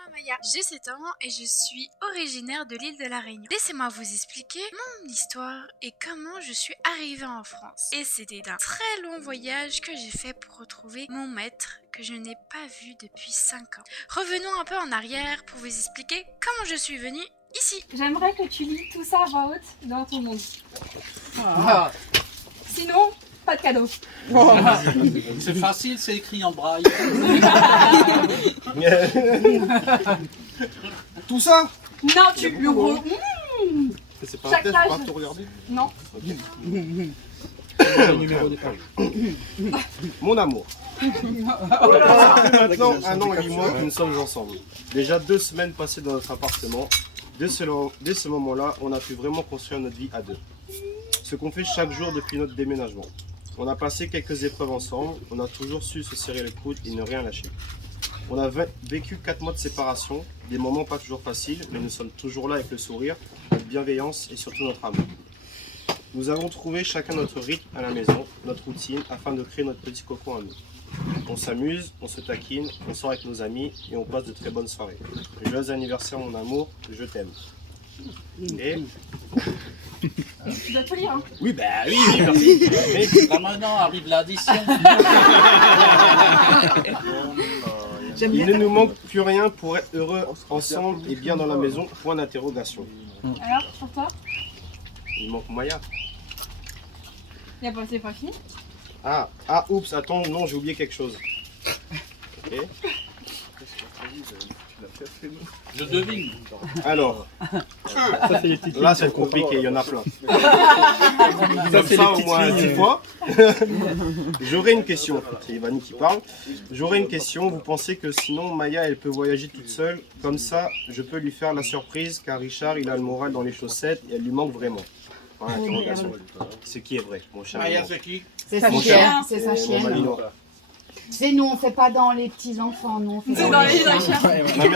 moi Maya, j'ai 7 ans et je suis originaire de l'île de la Réunion. Laissez-moi vous expliquer mon histoire et comment je suis arrivée en France. Et c'était un très long voyage que j'ai fait pour retrouver mon maître que je n'ai pas vu depuis 5 ans. Revenons un peu en arrière pour vous expliquer comment je suis venue ici. J'aimerais que tu lis tout ça à voix haute dans ton monde. Ah. Sinon, pas de cadeau. C'est facile, c'est écrit en braille. Tout ça? Non, tu le gros. C'est pas Chaque un test, page. pas tout regarder? Non. Le numéro des pages. Mon amour. Maintenant 1 an et 8 mois que nous sommes ensemble. Déjà 2 semaines passées dans notre appartement. Dès ce moment-là, on a pu vraiment construire notre vie à deux. Ce qu'on fait chaque jour depuis notre déménagement. On a passé quelques épreuves ensemble, on a toujours su se serrer les coudes et ne rien lâcher. On a vécu 4 mois de séparation, des moments pas toujours faciles, mais nous sommes toujours là avec le sourire, notre bienveillance et surtout notre amour. Nous avons trouvé chacun notre rythme à la maison, notre routine, afin de créer notre petit cocon à nous. On s'amuse, on se taquine, on sort avec nos amis et on passe de très bonnes soirées. Joyeux anniversaire mon amour, je t'aime. Et... Tu dois tout lire. Hein. Oui, bah oui, merci. Mais là maintenant arrive l'addition. Il ne nous manque plus rien pour être heureux ensemble et bien dans la maison, point d'interrogation. Alors, pour toi, Il manque Maya. c'est pas fini. Oups, attends, non, j'ai oublié quelque chose. Ok. Je devine. Alors, là c'est compliqué, il y en a plein. Ça, c'est Ça les au moins petites 10 lignes. fois. J'aurais une question, c'est Ivani qui parle. J'aurais une question, vous pensez que sinon Maya elle peut voyager toute seule, comme ça je peux lui faire la surprise car Richard il a le moral dans les chaussettes et elle lui manque vraiment. Voilà, interrogation. Ce qui est vrai, mon cher. Maya, c'est qui? C'est sa Mon chienne, cher. c'est sa Mon chienne. Malinois. Tu sais, nous on fait pas dans les petits enfants, nous on fait C'est dans les chiens. Ma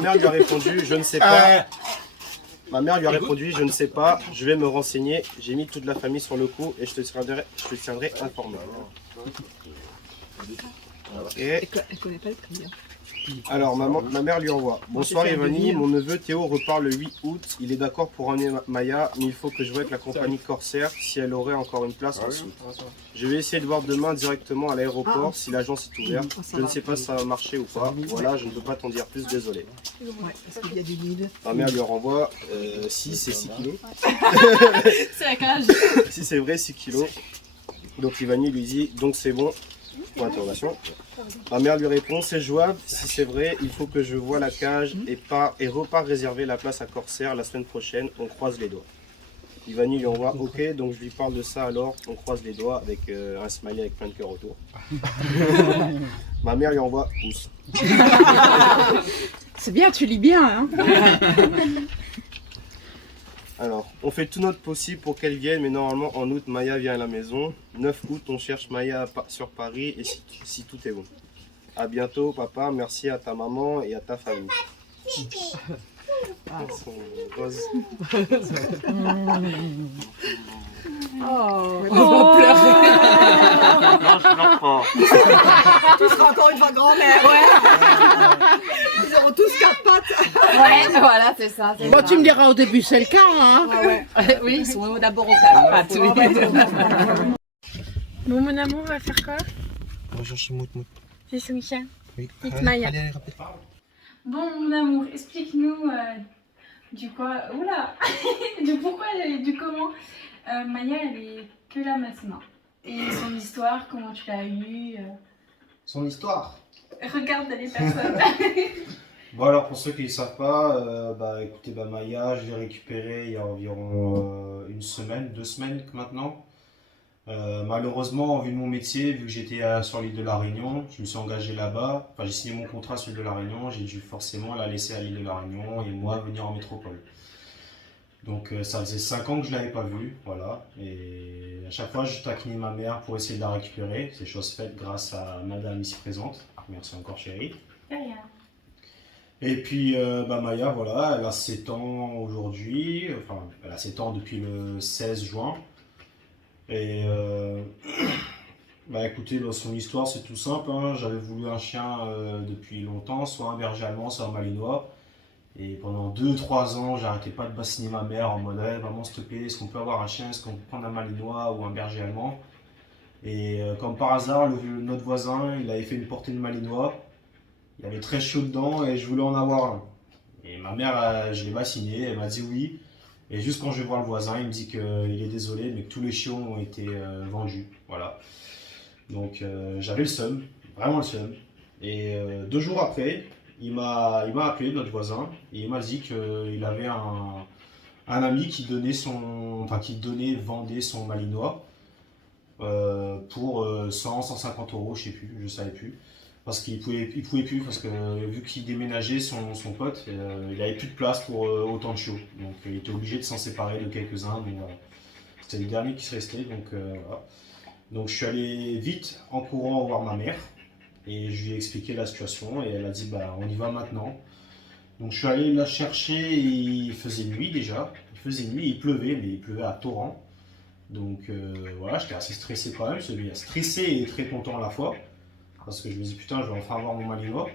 mère lui a répondu, je ne sais pas. Ma mère lui a répondu, je ne sais pas, je vais me renseigner. J'ai mis toute la famille sur le coup et je te tiendrai informé. Et Elle connaît pas le prix. alors ma mère lui envoie. Bonsoir Ivani, mon neveu Théo repart le 8 août. Il est d'accord pour emmener Maya, mais il faut que je voie avec la compagnie Corsair si elle aurait encore une place ensuite. Je vais essayer de voir demain directement à l'aéroport si l'agence est ouverte. Je ne sais pas si ça va marcher ou pas. Voilà, je ne peux pas t'en dire plus, désolé. Ouais, parce qu'il y a du lead. Ma mère lui renvoie 6 et 6 kilos. C'est la cage. Si c'est vrai, 6 kilos. Donc Ivani lui dit, donc c'est bon. Point d'interrogation. Ma mère lui répond, c'est jouable. Si c'est vrai, il faut que je voie la cage et repars réserver la place à Corsair la semaine prochaine. On croise les doigts. Ivani lui envoie, ok, donc je lui parle de ça alors. On croise les doigts avec un smiley avec plein de cœurs autour. Ma mère lui envoie, pouce. C'est bien, tu lis bien, hein. Alors, on fait tout notre possible pour qu'elle vienne, mais normalement en août, Maya vient à la maison. 9 août, on cherche Maya sur Paris et si tout est bon. A bientôt, papa. Merci à ta maman et à ta famille. Son rose. Oh, Oh. Non, je pleure pas. tu seras encore une fois grand-mère. Ils auront tous 4 pattes. Ouais, voilà, c'est ça. c'est Bon, ça. tu me diras au début, c'est le cas, hein. Oui, ils sont d'abord au pattes. Bon, mon amour, on va faire quoi? On va chercher Mout. C'est son chien. Oui. Petite Maya. Allez, rapide. Bon, mon amour, explique-nous du quoi. Oula Du pourquoi et du comment. Maya, elle est que là maintenant. Et son histoire, comment tu l'as eue. Son histoire. Regarde les personnes. Bon alors pour ceux qui ne savent pas, écoutez, Maya, je l'ai récupérée il y a environ 1 semaine, 2 semaines maintenant. Malheureusement, vu mon métier, vu que j'étais sur l'île de la Réunion, je me suis engagé là-bas. Enfin, j'ai signé mon contrat sur l'île de la Réunion, j'ai dû forcément la laisser à l'île de la Réunion et moi venir en métropole. Donc ça faisait 5 ans que je ne l'avais pas vue, voilà. Et à chaque fois, je taquinais ma mère pour essayer de la récupérer. C'est chose faite grâce à madame ici présente. Merci encore chérie. Derrière. Et puis Maya, voilà, elle a 7 ans aujourd'hui, enfin elle a 7 ans depuis le 16 juin. Et Bah écoutez, son histoire c'est tout simple, hein. J'avais voulu un chien depuis longtemps, soit un berger allemand, soit un malinois. Et pendant 2 3 ans, j'arrêtais pas de bassiner ma mère en mode «Eh, maman s'il te plaît, est-ce qu'on peut avoir un chien, est-ce qu'on peut prendre un malinois ou un berger allemand?» Et comme par hasard, notre voisin, il avait fait une portée de malinois. Il y avait très chaud dedans et je voulais en avoir un. Et ma mère, je l'ai bassiné, elle m'a dit oui. Et juste quand je vais voir le voisin, il me dit qu'il est désolé, mais que tous les chiots ont été vendus. Voilà. Donc j'avais le seum, vraiment le seum. Et 2 jours après, il m'a appelé, notre voisin, et il m'a dit qu'il avait un ami qui vendait son malinois pour 100, 150 euros, je sais plus, je savais plus. Parce qu'il pouvait plus, parce que vu qu'il déménageait, son pote, il avait plus de place pour autant de chiots. Donc il était obligé de s'en séparer de quelques-uns. Donc voilà. C'était le dernier qui se restait. Donc voilà. Donc je suis allé vite en courant voir ma mère. Et je lui ai expliqué la situation. Et elle a dit bah on y va maintenant. Donc je suis allé la chercher. Et il faisait nuit déjà. Il faisait nuit, il pleuvait, mais il pleuvait à torrent. Donc voilà, j'étais assez stressé quand même. J'étais stressé et très content à la fois. Parce que je me dis putain, je vais enfin avoir mon malinois.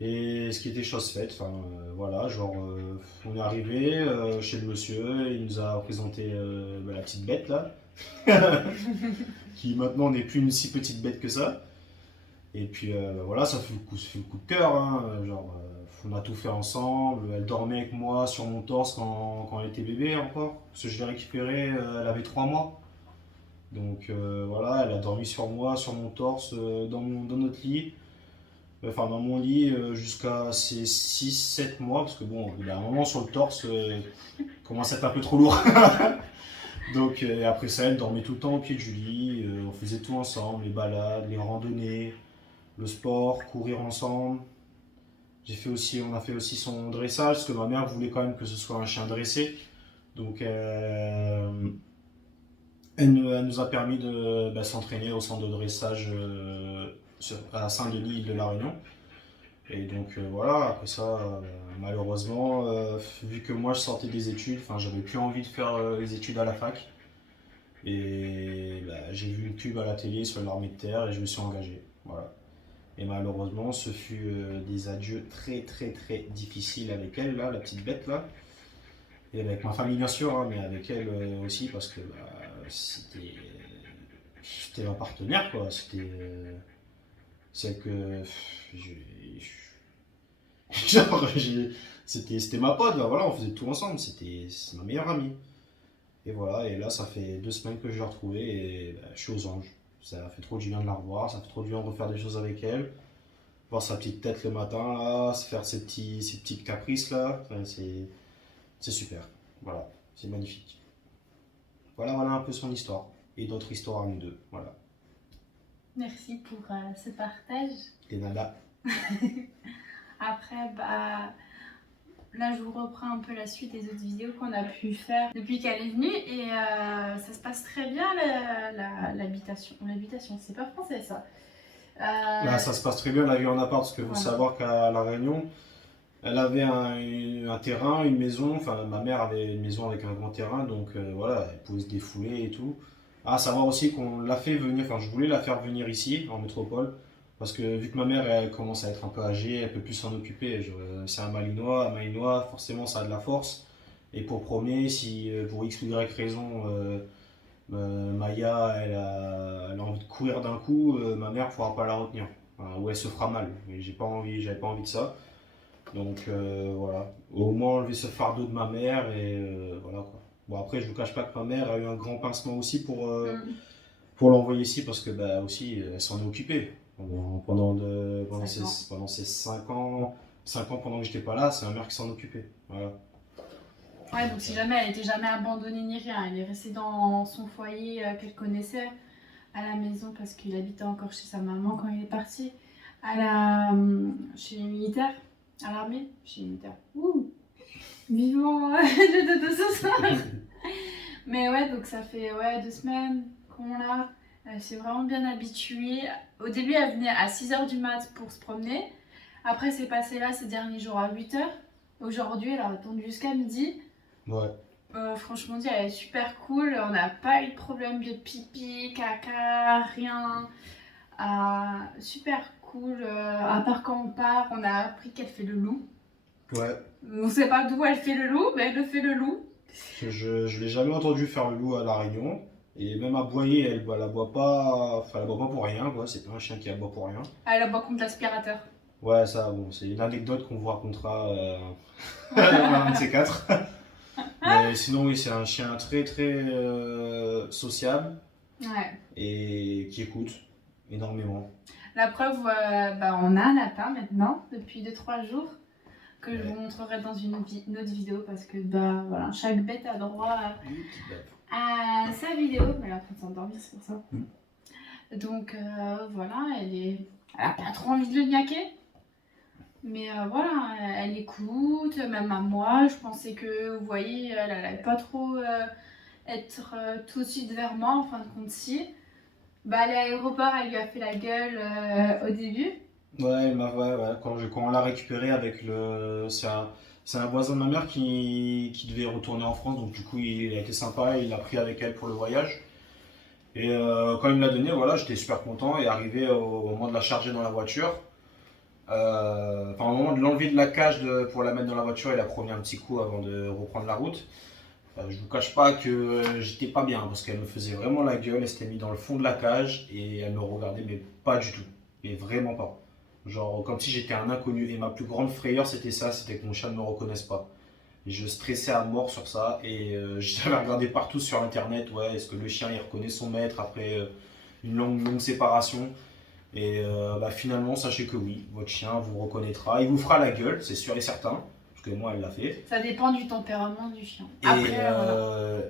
Et ce qui était chose faite, enfin voilà, genre on est arrivé chez le monsieur, il nous a présenté la petite bête là, qui maintenant n'est plus une si petite bête que ça. Et puis voilà, ça fait le coup de cœur, hein, genre on a tout fait ensemble, elle dormait avec moi sur mon torse quand elle était bébé encore, parce que je l'ai récupérée, elle avait 3 mois. Donc voilà, elle a dormi sur moi, sur mon torse, dans notre lit, enfin dans mon lit jusqu'à ses 6 7 mois, parce que bon, il y a un moment sur le torse, commence à être un peu trop lourd. Donc après ça, elle dormait tout le temps au pied du lit, on faisait tout ensemble, les balades, les randonnées, le sport, courir ensemble. On a fait aussi son dressage, parce que ma mère voulait quand même que ce soit un chien dressé. Donc elle nous a permis de s'entraîner au centre de dressage à Saint-Denis, île de la Réunion. Et donc voilà, après ça, malheureusement, vu que moi je sortais des études, j'avais plus envie de faire les études à la fac. Et j'ai vu une pub à la télé sur l'armée de terre et je me suis engagé. Voilà. Et malheureusement, ce fut des adieux très très très difficiles avec elle, là, la petite bête là. Et avec ma famille bien sûr, hein, mais avec elle aussi parce que c'était ma partenaire quoi. C'était celle que genre c'était ma pote là, voilà, on faisait tout ensemble, c'est ma meilleure amie. Et voilà, et là ça fait 2 semaines que je l'ai retrouvée et je suis aux anges. Ça fait trop du bien de la revoir, ça fait trop du bien de refaire des choses avec elle. Voir sa petite tête le matin là, se faire ses petites caprices là, c'est super. Voilà, c'est magnifique. Voilà un peu son histoire. Et d'autres histoires à nous deux. Voilà. Merci pour ce partage. Et nada. Après, là, je vous reprends un peu la suite des autres vidéos qu'on a pu faire depuis qu'elle est venue. Et ça se passe très bien, l'habitation. L'habitation, c'est pas français, ça. Là, ça se passe très bien, la vie en appart, parce qu'il faut savoir qu'à La Réunion, elle avait un terrain, une maison. Enfin, ma mère avait une maison avec un grand terrain, donc voilà, elle pouvait se défouler et tout. À savoir aussi qu'on l'a fait venir, je voulais la faire venir ici, en métropole, parce que vu que ma mère elle commence à être un peu âgée, elle peut plus s'en occuper. C'est un malinois, forcément ça a de la force. Et pour promener, si pour X ou Y raison, Maya elle a envie de courir d'un coup, ma mère ne pourra pas la retenir. Ou elle se fera mal. Mais j'avais pas envie de ça. Donc voilà, au moins enlever ce fardeau de ma mère et voilà quoi. Bon après je vous cache pas que ma mère a eu un grand pincement aussi pour l'envoyer ici parce que aussi elle s'en est occupée pendant ces 5 ans pendant que j'étais pas là, c'est ma mère qui s'en occupait. Voilà. Ouais, donc si jamais elle était jamais abandonnée ni rien, elle est restée dans son foyer qu'elle connaissait à la maison parce qu'il habitait encore chez sa maman quand il est parti chez les militaires. À l'armée, chez les militaires. Ouh, vivement le dodo ce soir. Mais ouais, donc ça fait 2 semaines qu'on l'a. Elle s'est vraiment bien habituée. Au début, elle venait à 6h du mat pour se promener. Après, c'est passé là ces derniers jours à 8h. Aujourd'hui, elle a attendu jusqu'à midi. Ouais. Franchement, elle est super cool. On n'a pas eu de problème de pipi, caca, rien. Super cool. À part quand on part, on a appris qu'elle fait le loup. Ouais. On sait pas d'où elle fait le loup, mais elle le fait le loup. Je l'ai jamais entendu faire le loup à La Réunion. Et même à aboyer, elle aboie pas, enfin, elle aboie pas pour rien, quoi. C'est pas un chien qui aboie pour rien. Elle aboie contre l'aspirateur. Ouais, ça, bon, c'est une anecdote qu'on vous racontera un de ces quatre. Mais sinon, oui, c'est un chien très très sociable Ouais. et qui écoute énormément. La preuve, on a un lapin maintenant, depuis 2-3 jours, que je vous montrerai dans une autre vidéo parce que voilà, chaque bête a droit à sa vidéo. Mais elle est en train de s'endormir, c'est pour ça. Donc voilà, elle a pas trop envie de le niaquer. Mais voilà, elle écoute, même à moi. Je pensais que, vous voyez, elle allait pas trop être tout de suite vers moi, en fin de compte, si. À l'aéroport, elle lui a fait la gueule au début. Ouais, quand on l'a récupéré avec c'est un voisin de ma mère qui devait retourner en France, donc du coup il a été sympa, il l'a pris avec elle pour le voyage. Et quand il me l'a donné, voilà, j'étais super content et arrivé au moment de la charger dans la voiture, au moment de l'enlever de la cage pour la mettre dans la voiture, il a promis un petit coup avant de reprendre la route. Je vous cache pas que j'étais pas bien parce qu'elle me faisait vraiment la gueule, elle s'était mise dans le fond de la cage et elle me regardait mais pas du tout, mais vraiment pas. Genre comme si j'étais un inconnu et ma plus grande frayeur c'était ça, c'était que mon chat ne me reconnaisse pas. Et je stressais à mort sur ça et j'avais regardé partout sur internet, ouais, est-ce que le chien il reconnaît son maître après une longue séparation. Et finalement sachez que oui, votre chien vous reconnaîtra, il vous fera la gueule, c'est sûr et certain. Parce que moi elle l'a fait. Ça dépend du tempérament du chien. Et Après,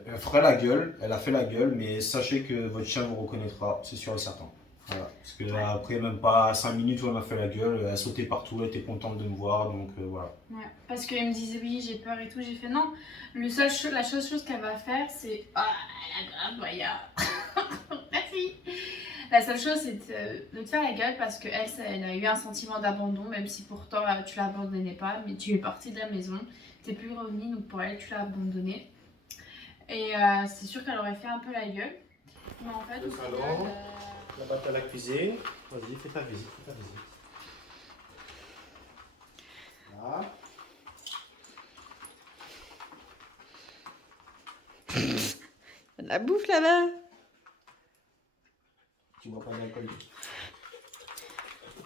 elle fera la gueule, elle a fait la gueule, mais sachez que votre chien vous reconnaîtra, c'est sûr et certain. Voilà. Parce que après même pas 5 minutes où elle m'a fait la gueule, elle sautait partout, elle était contente de me voir, donc voilà. Ouais, parce qu'elle me disait oui j'ai peur et tout, j'ai fait non. La seule chose qu'elle va faire c'est la grave Maya. Merci. La seule chose c'est de te faire la gueule parce qu'elle elle a eu un sentiment d'abandon, même si pourtant tu l'abandonnais pas, mais tu es partie de la maison, t'es plus revenue, donc pour elle tu l'as abandonnée. Et c'est sûr qu'elle aurait fait un peu la gueule. Mais en fait, au final, La batte à la cuisine. Vas-y, fais ta visite, Voilà. La bouffe là-bas. Tu bois pas d'alcool.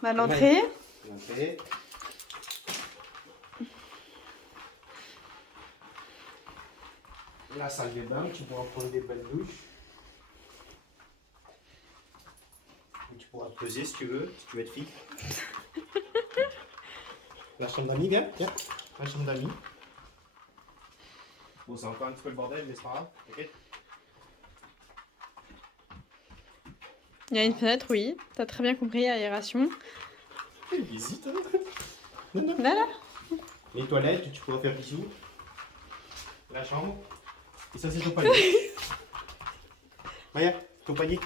L'entrée. L'entrée. La salle de bain, tu pourras prendre des belles douches. Et tu pourras te peser si tu veux être fit. La chambre d'amis, viens. La chambre d'amis. Bon, c'est encore un petit peu le bordel, mais c'est pas grave, t'inquiète. Il y a une fenêtre, oui. T'as très bien compris, aération. Il hésite, hein. Non. Là. Les toilettes, tu pourras faire bisous. La chambre. Et ça, c'est ton panier. Maya, ton panier.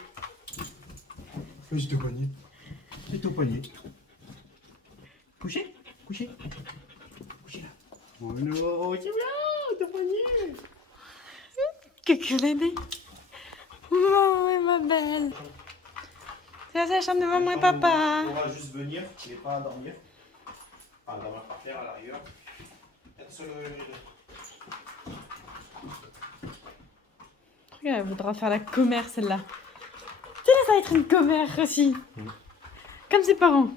C'est ton panier. C'est ton panier. Couché là. Oh non, c'est bien, ton panier. Coucou bébé. Oh, ma belle. C'est la chambre de maman et papa. On va juste venir, mais pas dormir. Enfin, dormir par terre à l'arrière. Être sur le... Elle voudra faire la commère celle-là. Tiens, ça va être une commère aussi. Comme ses parents.